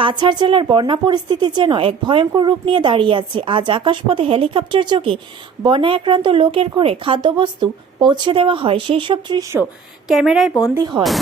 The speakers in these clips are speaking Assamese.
কাছাড় জেলার বন্যা পরিস্থিতি যেন এক ভয়ঙ্কর রূপ নিয়ে দাঁড়িয়ে আছে। আজ আকাশপথে হেলিকপ্টার যোগে বন্যায় আক্রান্ত লোকের ঘরে খাদ্যবস্তু পৌঁছে দেওয়া হয়, সেই সব দৃশ্য ক্যামেরায় বন্দী হয়।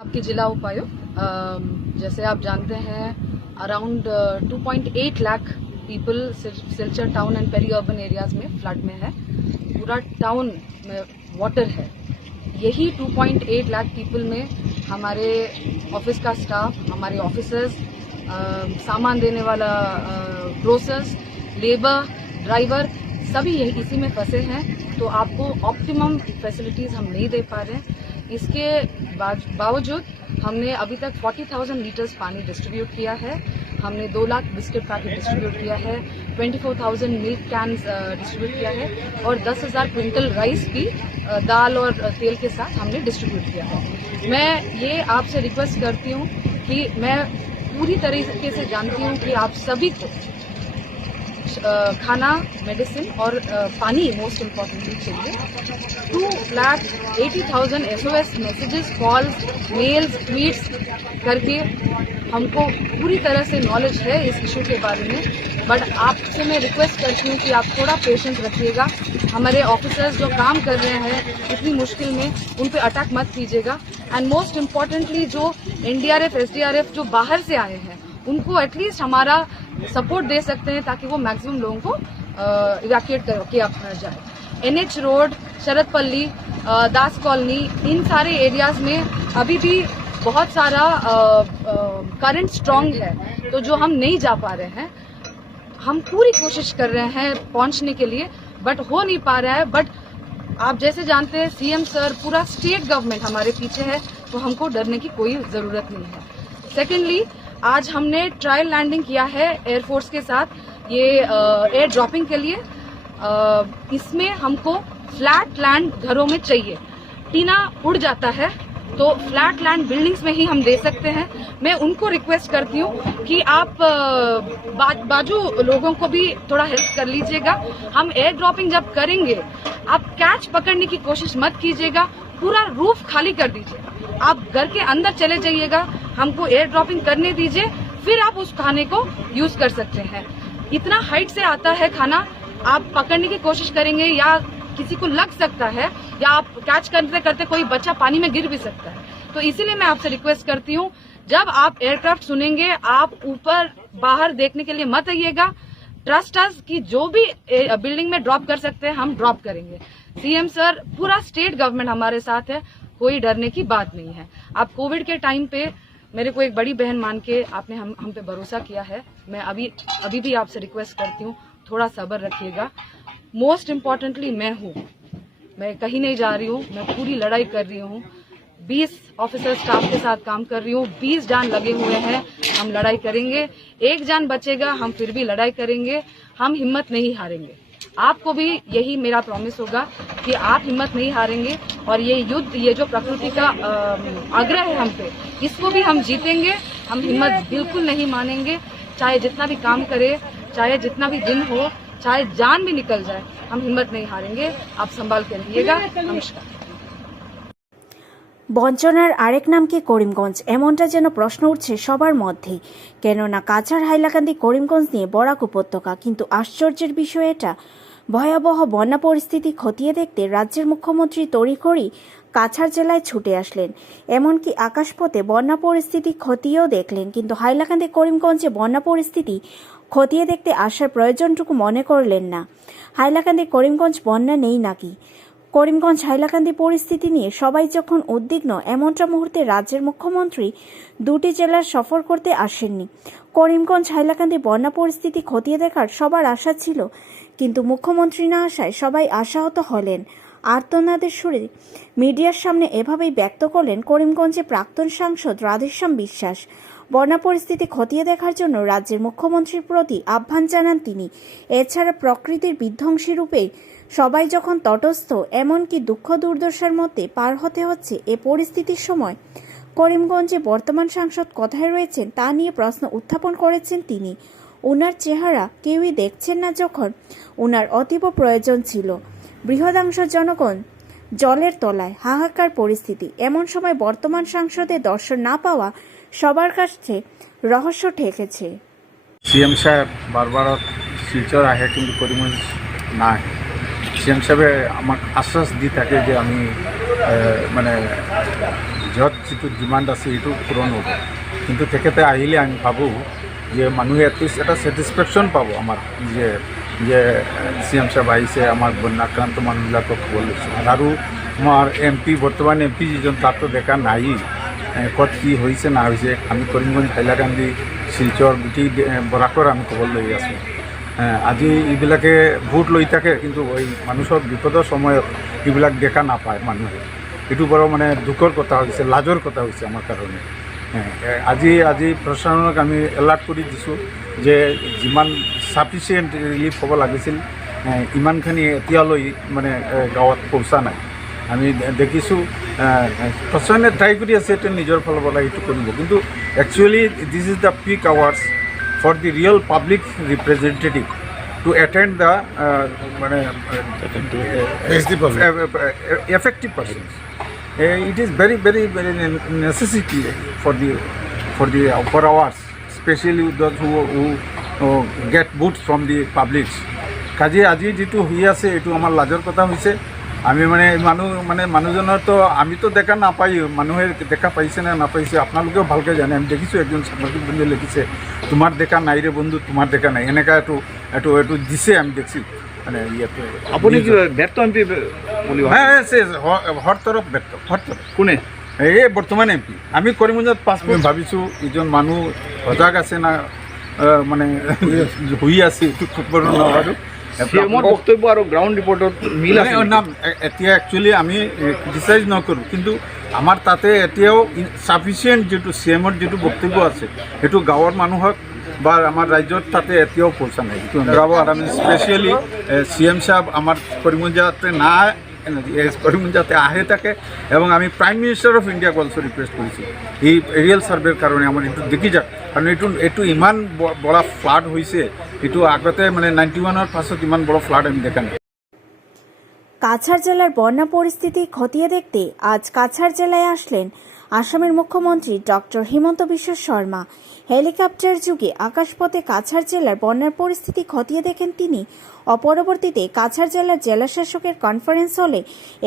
आपके जिला उपायुक्त, जैसे आप जानते हैं around 2.8 lakh people Silchar town and peri urban areas में फ्लड में है। पूरा टाउन में वाटर है। यही 2.8 लाख पीपल में हमारे ऑफिस का स्टाफ, हमारे ऑफिसर्स, सामान देने वाला ग्रोसर्स, लेबर, ड्राइवर सभी यही इसी में फंसे हैं। तो आपको ऑप्टिमम फैसिलिटीज हम नहीं दे पा रहे हैं। इसके बावजूद हमने अभी तक 40,000 लीटर्स पानी डिस्ट्रीब्यूट किया है। हमने 2 लाख बिस्किट पैकेट डिस्ट्रीब्यूट किया है, 24,000 मिल्क कैंस डिस्ट्रीब्यूट किया है और 10,000 क्विंटल राइस भी दाल और तेल के साथ हमने डिस्ट्रीब्यूट किया है। मैं ये आपसे रिक्वेस्ट करती हूँ कि मैं पूरी तरीके से जानती हूँ कि आप सभी को खाना, मेडिसिन और पानी मोस्ट इम्पॉर्टेंटली चाहिए। 2,80,000 SOS messages, calls, mails, tweets करके हमको पूरी तरह से नॉलेज है इस इशू के बारे में। बट आपसे मैं रिक्वेस्ट करती हूँ कि आप थोड़ा पेशेंस रखिएगा। हमारे ऑफिसर्स जो काम कर रहे हैं इतनी मुश्किल में, उन पे अटैक मत कीजिएगा। एंड मोस्ट इम्पॉर्टेंटली जो NDRF, SDRF जो बाहर से आए हैं उनको एटलीस्ट हमारा सपोर्ट दे सकते हैं ताकि वो मैक्सिमम लोगों को इवैक्यूएट किया जाए। NH रोड, शरदपल्ली, दास कॉलोनी, इन सारे एरियाज में अभी भी बहुत सारा करंट स्ट्रांग है, तो जो हम नहीं जा पा रहे हैं। हम पूरी कोशिश कर रहे हैं पहुंचने के लिए, बट हो नहीं पा रहा है। बट आप जैसे जानते हैं CM सर, पूरा स्टेट गवर्नमेंट हमारे पीछे है, तो हमको डरने की कोई जरूरत नहीं है। सेकेंडली, आज हमने ट्रायल लैंडिंग किया है एयरफोर्स के साथ, ये एयर ड्रॉपिंग के लिए। इसमें हमको फ्लैट लैंड घरों में चाहिए। टीना उड़ जाता है तो फ्लैट लैंड बिल्डिंग्स में ही हम दे सकते हैं। मैं उनको रिक्वेस्ट करती हूँ कि आप बाजू लोगों को भी थोड़ा हेल्प कर लीजिएगा। हम एयर ड्रॉपिंग जब करेंगे, आप कैच पकड़ने की कोशिश मत कीजिएगा, पूरा रूफ खाली कर दीजिए। आप घर के अंदर चले जाइएगा, हमको एयर ड्रॉपिंग करने दीजिए, फिर आप उस खाने को यूज कर सकते हैं। इतना हाइट से आता है खाना, आप पकड़ने की कोशिश करेंगे या किसी को लग सकता है, या आप कैच करते करते कोई बच्चा पानी में गिर भी सकता है। तो इसीलिए मैं आपसे रिक्वेस्ट करती हूँ, जब आप एयरक्राफ्ट सुनेंगे, आप ऊपर बाहर देखने के लिए मत आइएगा। ट्रस्ट अस कि जो भी बिल्डिंग में ड्रॉप कर सकते हैं हम ड्रॉप करेंगे। सीएम सर, पूरा स्टेट गवर्नमेंट हमारे साथ है, कोई डरने की बात नहीं है। आप कोविड के टाइम पे मेरे को एक बड़ी बहन मान के आपने हम पे भरोसा किया है। मैं अभी भी आपसे रिक्वेस्ट करती हूँ, थोड़ा सब्र रखिएगा। मोस्ट इम्पोर्टेंटली मैं कहीं नहीं जा रही हूँ, मैं पूरी लड़ाई कर रही हूँ। 20 ऑफिसर स्टाफ के साथ काम कर रही हूँ, 20 जान लगे हुए हैं, हम लड़ाई करेंगे। एक जान बचेगा, हम फिर भी लड़ाई करेंगे, हम हिम्मत नहीं हारेंगे। आपको भी यही मेरा प्रॉमिस होगा कि आप हिम्मत नहीं हारेंगे, और ये युद्ध, ये जो प्रकृति का आग्रह है हम पे, इसको भी हम जीतेंगे। हम हिम्मत बिल्कुल नहीं मानेंगे, चाहे जितना भी काम करे, चाहे जितना भी दिन हो, चाहे जान भी निकल जाए, हम हिम्मत नहीं हारेंगे। आप संभाल के रहिएगा। नमस्कार। বঞ্চনার আরেক নাম কি করিমগঞ্জ, এমনটা যেন প্রশ্ন উঠছে সবার মধ্যেই। কেননা কাছাড় হাইলাকান্দি করিমগঞ্জ নিয়ে বরাক উপত্যকা, কিন্তু আশ্চর্যের বিষয় এটা, ভয়াবহ বন্যা পরিস্থিতি খতিয়ে দেখতে রাজ্যের মুখ্যমন্ত্রী তড়িঘড়ি কাছাড় জেলায় ছুটে আসলেন। এমনকি আকাশপথে বন্যা পরিস্থিতি খতিয়েও দেখলেন, কিন্তু হাইলাকান্দি করিমগঞ্জে বন্যা পরিস্থিতি খতিয়ে দেখতে আসার প্রয়োজনটুকু মনে করলেন না। হাইলাকান্দি করিমগঞ্জ বন্যা নেই নাকি? করিমগঞ্জ হাইলাকান্দি পরিস্থিতি নিয়ে সবাই যখন উদ্বিগ্ন, এমনটা মুহূর্তে রাজ্যের মুখ্যমন্ত্রী দুটি জেলার সফর করতে আসেননি। করিমগঞ্জ হাইলাকান্দি বন্যা পরিস্থিতি খতিয়ে দেখার সবার আশা ছিল, কিন্তু মুখ্যমন্ত্রী না আসায় সবাই আশাহত হলেন। আর্তনাদের সুরে মিডিয়ার সামনে এভাবেই ব্যক্ত করলেন করিমগঞ্জে প্রাক্তন সাংসদ রাধেশ্যাম বিশ্বাস। বন্যা পরিস্থিতি খতিয়ে দেখার জন্য রাজ্যের মুখ্যমন্ত্রীর প্রতি আহ্বান জানান তিনি। এছাড়া প্রকৃতির বিধ্বংসী রূপে সবাই যখন তটস্থ, এমনকি দুঃখ দুর্দশার মধ্যে পার হতে হচ্ছে এ পরিস্থিতির সময় করিমগঞ্জে বর্তমান সাংসদ কোথায় রয়েছেন তা নিয়ে প্রশ্ন উত্থাপন করেছেন তিনি। উনার চেহারা কেউই দেখছেন না যখন উনার অতীব প্রয়োজন ছিল। বৃহদাংশ জনগণ জলের তলায়, হাহাকার পরিস্থিতি। এমন সময় বর্তমান সাংসদের দর্শন না পাওয়া সবার কাছে রহস্য ঠেকেছে। সিএম সাহেব বারবার শিলচর আহে, কিন্তু করিমগঞ্জ না আহে। সিএম সাহেবে আমাক আশ্বাস দি থাকে যে আমি মানে য'ত যিটো ডিমাণ্ড আছে সেইটো পূৰণ হ'ব, কিন্তু তেখেতে আহিলে আমি ভাবোঁ যে মানুহে এটলিষ্ট এটা ছেটিছফেকশ্যন পাব আমাৰ, যে সিএম সাহেব আহিছে, আমাৰ বন্যাক্ৰান্ত মানুহবিলাকক খবৰ লৈছে। আৰু আমাৰ MP, বৰ্তমান MP যিজন, তাতো দেখা নাই ক'ত কি হৈছে না হৈছে। আমি কৰিমগঞ্জ, হাইলাকান্দি, শিলচৰ গোটেই বৰাকৰ আমি খবৰ লৈ আছোঁ। আজি এইবিলাকে ভোট লৈ থাকে, কিন্তু এই মানুহৰ বিপদৰ সময়ত এইবিলাক দেখা নাপায় মানুহে। এইটো বৰ মানে দুখৰ কথা হৈছে, লাজৰ কথা হৈছে আমাৰ কাৰণে। আজি প্ৰশাসনক আমি এলাৰ্ট কৰি দিছোঁ যে যিমান ছাফিচিয়েণ্ট ৰিলিফ হ'ব লাগিছিল, ইমানখিনি এতিয়ালৈ মানে গাঁৱত পৌঁছা নাই। আমি দেখিছোঁ প্ৰশাসনে ট্ৰাই কৰি আছে এইটো নিজৰ ফালৰ পৰা এইটো কৰিব, কিন্তু actually this is the peak hours for the real public representative to attend the effective persons. It is very necessity for ours, especially those who get boots from the public. কাজে আজি যেটো হৈ আছে এইটো আমাৰ লাজৰ কথা হৈছে। আমি মানুহজনৰ তো আমি তো দেখা নাপাই, মানুহে দেখা পাইছে না নাপাইছে আপোনালোকেও ভালকৈ জানে। আমি দেখিছোঁ একজন সাংবাদিক বন্ধুৱে লিখিছে, তোমাৰ দেখা নাই ৰে বন্ধু, তোমাৰ দেখা নাই, এনেকুৱা এইটো দিছে, আমি দেখছি। মানে ইয়াতে আপুনি কি ব্যর্থ এমপি বলি? হ্যাঁ, হর তরফ ব্যর্থ, হর তরফ। কোনে? এই বর্তমান এমপি। আমি করিমগঞ্জত আমি ভাবিছোঁ এইজন মানুহ সজাগ আছে না মানে হৈ আছে, এইটো খবৰ নোৱাৰোঁ। বক্তব্য আৰু গ্ৰাউণ্ড ৰিপৰ্টত মিল আছে নাম এতিয়া একচুৱেলি আমি ক্ৰিটিচাইজ নকৰোঁ, কিন্তু আমাৰ তাতে এতিয়াও ছাফিচিয়েণ্ট যিটো CM-ৰ যিটো বক্তব্য আছে, সেইটো গাঁৱৰ মানুহক বা আমাৰ ৰাজ্যত তাতে এতিয়াও পৌঁছা নাই এইটো ধন্যবাদ আমি স্পেচিয়েলি CM সাহেব আমাৰ কৰিমগঞ্জতে নাই কৰিমগঞ্জতে আহে থাকে এবং আমি প্ৰাইম মিনিষ্টাৰ অফ ইণ্ডিয়াক অলছো ৰিকুৱেষ্ট কৰিছোঁ এই এৰিয়েল ছাৰ্ভেৰ কাৰণে আমাৰ এইটো দেখি যাওক কাৰণ এইটো ইমান বড় ফ্লাড হৈছে এইটো আগতে মানে 91-ৰ পাছত ইমান বড় ফ্লাড আমি দেখা নাই। কাছাড় জেলার বন্যা পরিস্থিতি খতিয়ে দেখতে আজ কাছাড় জেলায় আসলেন আসামের মুখ্যমন্ত্রী ডক্টর হিমন্ত বিশ্ব শর্মা। হেলিকপ্টার যুগে আকাশপথে কাছাড় জেলার বন্যার পরিস্থিতি খতিয়ে দেখেন তিনি। পরবর্তীতে কাছাড় জেলার জেলাশাসকের কনফারেন্স হলে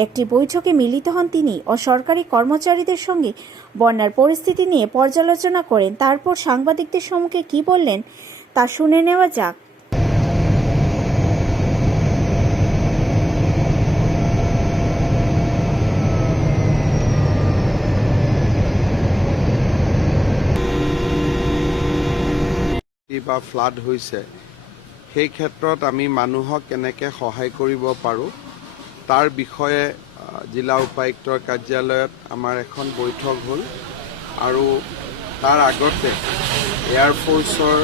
একটি বৈঠকে মিলিত হন তিনি ও সরকারি কর্মচারীদের সঙ্গে বন্যার পরিস্থিতি নিয়ে পর্যালোচনা করেন। তারপর সাংবাদিকদের সম্মুখে কি বললেন তা শুনে নেওয়া যাক। বা ফ্লাড হৈছে সেই ক্ষেত্ৰত আমি মানুহক কেনেকৈ সহায় কৰিব পাৰোঁ তাৰ বিষয়ে জিলা উপায়ুক্তৰ কাৰ্যালয়ত আমাৰ এখন বৈঠক হ'ল আৰু তাৰ আগতে এয়াৰফ'ৰ্চৰ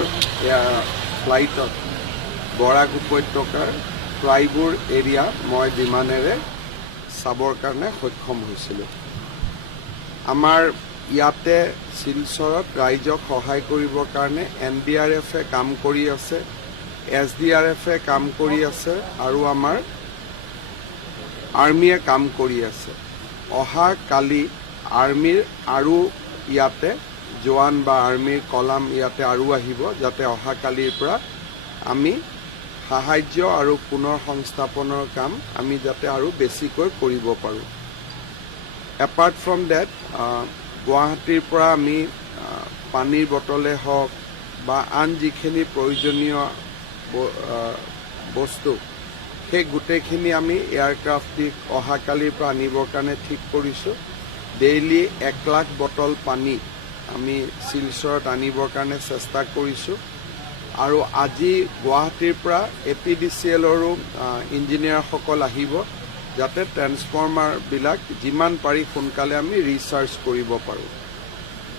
ফ্লাইটত বৰাক উপত্যকাৰ প্ৰায়বোৰ এৰিয়া মই বিমানেৰে চাবৰ কাৰণে সক্ষম হৈছিলোঁ। আমাৰ ইয়াতে শিলচৰত ৰাইজক সহায় কৰিবৰ কাৰণে NDRF-এ কাম কৰি আছে, SDRF-এ কাম কৰি আছে আৰু আমাৰ আৰ্মীয়ে কাম কৰি আছে। অহা কালি আৰ্মীৰ আৰু ইয়াতে জোৱান বা আৰ্মীৰ কলাম ইয়াতে আৰু আহিব যাতে অহা কালিৰ পৰা আমি সাহায্য আৰু পুনৰ সংস্থাপনৰ কাম আমি যাতে আৰু বেছিকৈ কৰিব পাৰোঁ। এপাৰ্ট ফ্ৰম ডেট গুৱাহাটীৰ পৰা আমি পানীৰ বটলে হওক বা আন যিখিনি প্ৰয়োজনীয় বস্তু সেই গোটেইখিনি আমি এয়াৰক্ৰাফ্ট অহাকালিৰ পৰা আনিবৰ কাৰণে ঠিক কৰিছোঁ। ডেইলি 1 লাখ বটল পানী আমি শিলচৰত আনিবৰ কাৰণে চেষ্টা কৰিছোঁ আৰু আজি গুৱাহাটীৰ পৰা APDCL-ৰো ইঞ্জিনিয়াৰসকল আহিব যাতে ট্ৰেন্সফৰ্মাৰবিলাক যিমান পাৰি সোনকালে আমি ৰিচাৰ্জ কৰিব পাৰোঁ।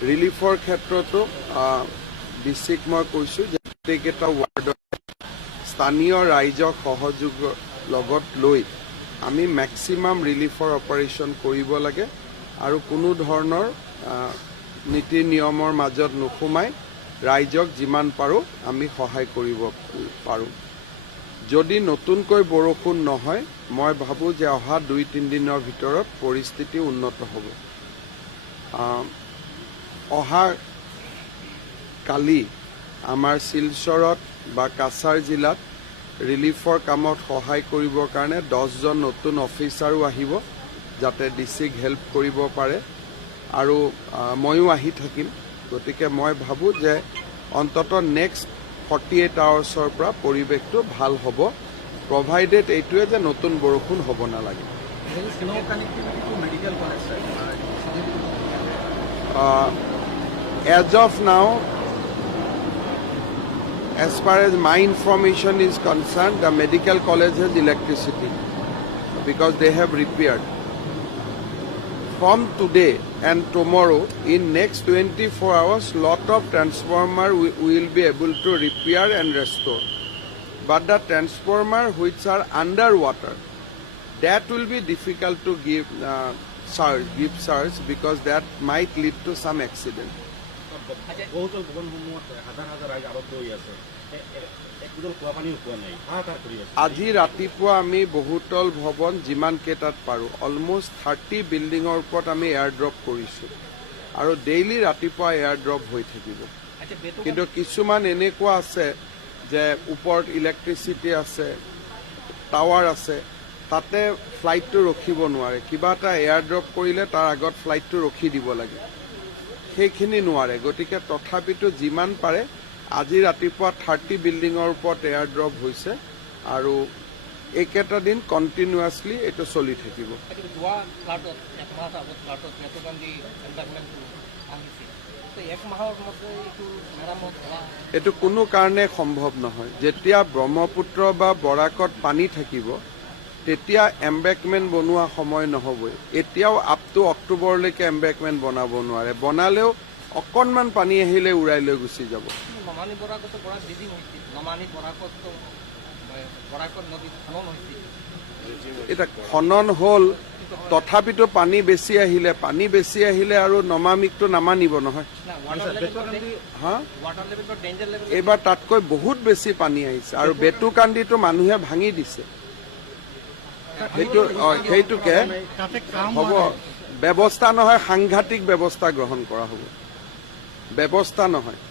ৰিলিফৰ ক্ষেত্ৰতো ডিচিক মই কৈছোঁ যে গোটেইকেইটা ৱাৰ্ডত স্থানীয় ৰাইজক সহযোগৰ লগত লৈ আমি মেক্সিমাম ৰিলিফৰ অপাৰেশ্যন কৰিব লাগে আৰু কোনো ধৰণৰ নীতি নিয়মৰ মাজত নোসোমাই ৰাইজক যিমান পাৰোঁ আমি সহায় কৰিব পাৰোঁ। যদি নতুনকৈ বৰষুণ নহয় মই ভাবোঁ যে অহা 2-3 দিনৰ ভিতৰত পৰিস্থিতি উন্নত হ'ব। অহা কালি আমাৰ শিলচৰত বা কাছাৰ জিলাত ৰিলিফৰ কামত সহায় কৰিবৰ কাৰণে 10জন নতুন অফিচাৰো আহিব যাতে ডিচিক হেল্প কৰিব পাৰে আৰু ময়ো আহি থাকিম। গতিকে মই ভাবোঁ যে অন্ততঃ নেক্সট 48 আৱাৰ্ছৰ পৰা পৰিৱেশটো ভাল হ'ব, প্ৰভাইডেড এইটোৱে যে নতুন বৰষুণ হ'ব নালাগে। As of now, as far as my information is concerned, the medical college has electricity because they have repaired. From today and tomorrow, in next 24 hours, lot of transformer we will be able to repair and restore. But the transformer which are underwater, that will be difficult to give surge because that might lead to some accident. আজি ৰাতিপুৱা আমি বহুতল ভৱন যিমান কেইটাত পাৰোঁ অলমষ্ট 30 বিল্ডিঙৰ ওপৰত আমি এয়াৰ ড্ৰপ কৰিছোঁ আৰু ডেইলি ৰাতিপুৱা এয়াৰ ড্ৰপ হৈ থাকিব। কিন্তু কিছুমান এনেকুৱা আছে যে ওপৰত ইলেক্ট্ৰিচিটি আছে, টাৱাৰ আছে, তাতে ফ্লাইটটো ৰখিব নোৱাৰে। কিবা এটা এয়াৰ ড্ৰপ কৰিলে তাৰ আগত ফ্লাইটটো ৰখি দিব লাগে, সেইখিনি নোৱাৰে। গতিকে তথাপিতো যিমান পাৰে আজি ৰাতিপুৱা 30 বিল্ডিঙৰ ওপৰত এয়াৰ ড্ৰপ হৈছে আৰু এইকেইটা দিন কণ্টিনিউৱাছলি এইটো চলি থাকিব। এইটো কোনো কাৰণে সম্ভৱ নহয়। যেতিয়া ব্ৰহ্মপুত্ৰ বা বৰাকত পানী থাকিব তেতিয়া এম্বেকমেণ্ট বনোৱা সময় নহ'বই। এতিয়াও আপ টু অক্টোবৰলৈকে এম্বেকমেণ্ট বনাব নোৱাৰে, বনালেও অকণমান পানী আহিলে উৰাই লৈ গুচি যাব। নমানি বরাকত বরাক দিদি হয়েছে নমানি বরাকত তো বরাকত নদী খনন হয়েছে এটা খনন হ'ল তথাপিতো পানী বেছি আহিলে আৰু নমামিকটো নামানিব নহয় না ওয়াটাৰ লেভেল হা ওয়াটাৰ লেভেল তো ডেঞ্জাৰ লেভেল এইবাৰ তাতকৈ বহুত বেছি পানী আহিছে আৰু বেটুকান্দিটো মানুহে ভাঙি দিছে সেইটোকে হ'ব ব্যৱস্থা নহয় সাংঘাতিক ব্যৱস্থা গ্ৰহণ কৰা হ'ব ব্যৱস্থা নহয়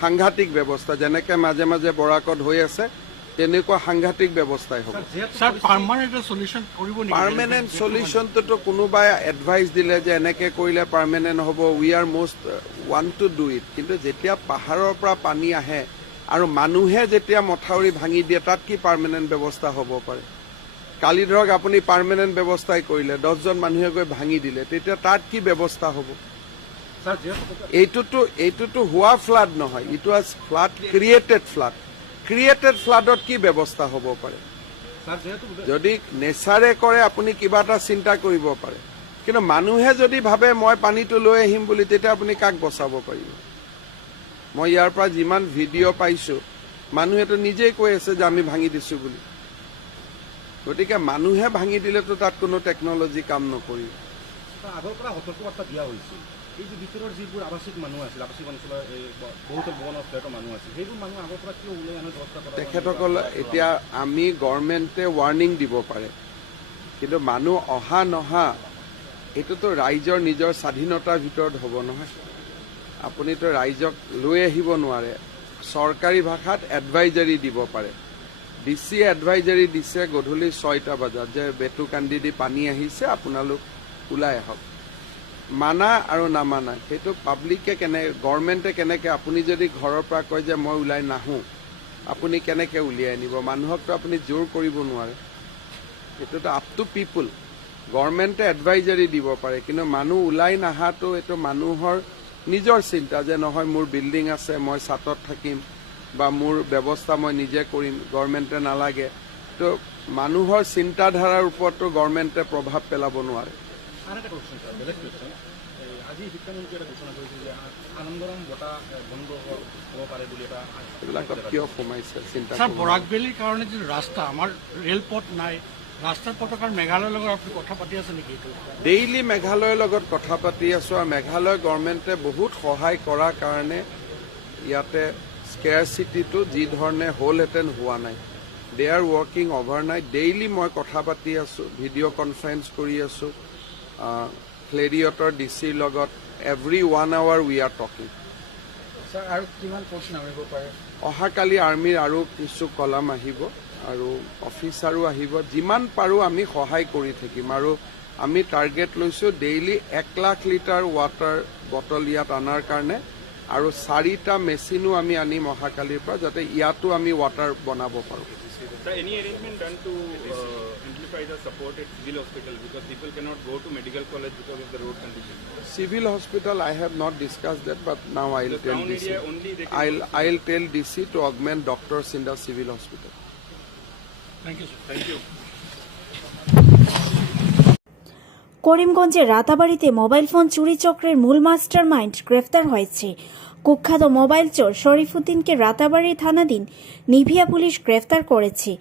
সাংঘাতিক ব্যৱস্থা যেনেকে মাজে মাজে বৰাকত হৈ আছে তেনেকুৱা সাংঘাতিক ব্যৱস্থাই হ'ব পাৰ্মানেণ্ট চলিউশ্যনটোতো কোনোবাই এডভাইচ দিলে যে এনেকে কৰিলে পাৰ্মানেণ্ট হ'ব we are most one to do it কিন্তু যেতিয়া পাহাৰৰ পৰা পানী আহে আৰু মানুহে যেতিয়া মথাউৰি ভাঙি দিয়ে তাত কি পাৰ্মানেণ্ট ব্যৱস্থা হ'ব পাৰে কালি ধৰক আপুনি পাৰ্মানেণ্ট ব্যৱস্থাই কৰিলে 10জন মানুহে গৈ ভাঙি দিলে তেতিয়া তাত কি ব্যৱস্থা হ'ব এইটোতো হোৱা ফ্লাড নহয় ইট ৱাজ ফ্লাড ক্ৰিয়েটেড ফ্লাডত কি ব্যৱস্থা হ'ব পাৰে যদি নেচাৰে কৰে আপুনি কিবা এটা চিন্তা কৰিব পাৰে কিন্তু মানুহে যদি ভাবে মই পানীটো লৈ আহিম বুলি তেতিয়া আপুনি কাক বচাব পাৰিব মই ইয়াৰ পৰা যিমান ভিডিঅ' পাইছো মানুহেতো নিজেই কৈ আছে যে আমি ভাঙি দিছো বুলি গতিকে মানুহে ভাঙি দিলেতো তাত কোনো টেকনলজি কাম নকৰিব আগৰ পৰা সতৰ্কবাৰ্তা দিয়া হৈছিল এই যে ভিতৰৰ যিবোৰ আৱাসিক মানুহ আছিল আৱাসিক অঞ্চলৰ বহুতো বনস্থিত মানুহ আছিল সেইবোৰ মানুহ আগৰ পৰা কিয় ওলাই আনাৰ ব্যৱস্থা কৰা তেখেতসকল এতিয়া আমি গভৰ্ণমেণ্টে ৱাৰ্ণিং দিব পাৰে কিন্তু মানুহ অহা নহা এইটোতো ৰাইজৰ নিজৰ স্বাধীনতাৰ ভিতৰত হ'ব নহয় আপুনিতো ৰাইজক লৈ আহিব নোৱাৰে চৰকাৰী ভাষাত এডভাইজাৰী দিব পাৰে ডিচি এডভাইজাৰী দিছে গধূলি 6টা বজাত যে বেটুকান্দি দি পানী আহিছে আপোনালোক ওলাই আহক মানা আৰু নামানা সেইটো পাব্লিকে গভৰ্ণমেণ্টে কেনেকে আপুনি যদি ঘৰৰ পৰা কয় যে মই ওলাই নাহো আপুনি কেনেকে উলিয়াই আনিব মানুহকতো আপুনি জোৰ কৰিব নোৱাৰে এইটোতো আপ টু পিপুল গভৰ্ণমেণ্টে এডভাইজাৰী দিব পাৰে কিন্তু মানুহ ওলাই নাহাটো এইটো মানুহৰ নিজৰ চিন্তা যে নহয় মোৰ বিল্ডিং আছে মই ছাতত থাকিম বা মোৰ ব্যৱস্থা মই নিজে কৰিম গভৰ্ণমেণ্টে নালাগে তো মানুহৰ চিন্তাধাৰাৰ ওপৰতো গভৰ্ণমেণ্টে প্ৰভাৱ পেলাব নোৱাৰে আৰু এটা কোৱেশ্যন ছাৰ বেলেগ কোৱেশ্যন আজি শিক্ষামন্ত্ৰীয়ে এটা ঘোষণা কৰিছে যে আনন্দৰাম বঁটা বন্ধ হ'ব পাৰে বুলি এটা এইবিলাকত কিয় সোমাইছে চিন্তা স্যার বরাকভেলির কারণে যে রাস্তা আমার রেলপথ নাই রাস্তার পথকার মেঘালয়ের লগত আপনি কথা পাতি আছে নাকি এইটো ডেইলি মেঘালয়ৰ লগত কথা পাতি আছো আৰু মেঘালয় গভৰ্ণমেণ্টে বহুত সহায় কৰাৰ কাৰণে ইয়াতে স্কেয়াৰচিটিটো যি ধৰণে হ'লহেঁতেন হোৱা নাই দে আৰ ৱৰ্কিং অভাৰনাইট ডেইলি মই কথা পাতি আছো ভিডিঅ' কনফাৰেন্স কৰি আছো ক্লেৰিয়টৰ ডিচিৰ লগত every 1 hour we are talking sir আৰু কিমান পোষ্ট নামিব পাৰে অহাকালি আৰ্মিৰ আৰু কিছু কলাম আহিব আৰু অফিচাৰো আহিব যিমান পাৰো আমি সহায় কৰি থাকিম আৰু আমি টাৰ্গেট লৈছো daily 1 lakh litre water bottle ইয়াত আনাৰ কাৰণে আৰু 4টা মেচিনো আমি আনিম অহাকালিৰ পৰা যাতে ইয়াতো আমি ৱাটাৰ বনাব পাৰোঁ Sir, any arrangement done to amplify the support at civil hospital because people cannot go to medical college because of the road condition? Civil hospital, I have not discussed that, but now I'll tell town DC. area only they can I'll tell DC to augment doctors in the civil hospital. Thank you sir Thank you. করিমগঞ্জের রাতাবাড়িতে মোবাইল ফোন চুরি চক্রের মূল মাস্টার মাইন্ড গ্রেফতার হয়েছে কুখ্যাত মোবাইল চোর শরীফুদ্দিনকে রাতাবাড়ি থানাধীন নিভিয়া পুলিশ গ্রেফতার করেছে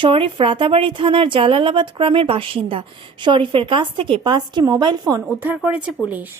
শরীফ রাতাবাড়ি থানার জালালাবাদ গ্রামের বাসিন্দা শরীফের কাছ থেকে 5টি মোবাইল ফোন উদ্ধার করেছে পুলিশ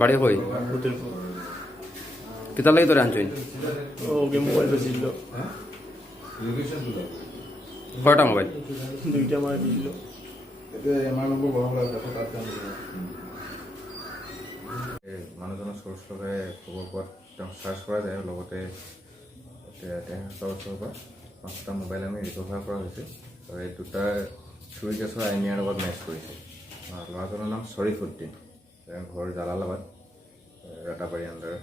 বাড়ি কই কিতা লাগি তোরে আনছুন ওকে মোবাইল বেচিল কয়টা মোবাইল 2টা মার দিল মানুহজনৰ চ'ৰ্চ লগাই খবৰ পোৱাত তেওঁক চাৰ্চ কৰা যায় লগতে টেঙাখোৱা ওচৰৰ পৰা 5টা মোবাইল আমি ৰিকভাৰ কৰা হৈছে আৰু এই দুটা চুৰি কেছৰ আইনীয়াৰ লগত মেচ কৰিছে ল'ৰাজনৰ নাম শ্বৰীফ উদ্দিন তেওঁৰ ঘৰ জালালাবাদ ৰাতাবাৰী আণ্ডাৰ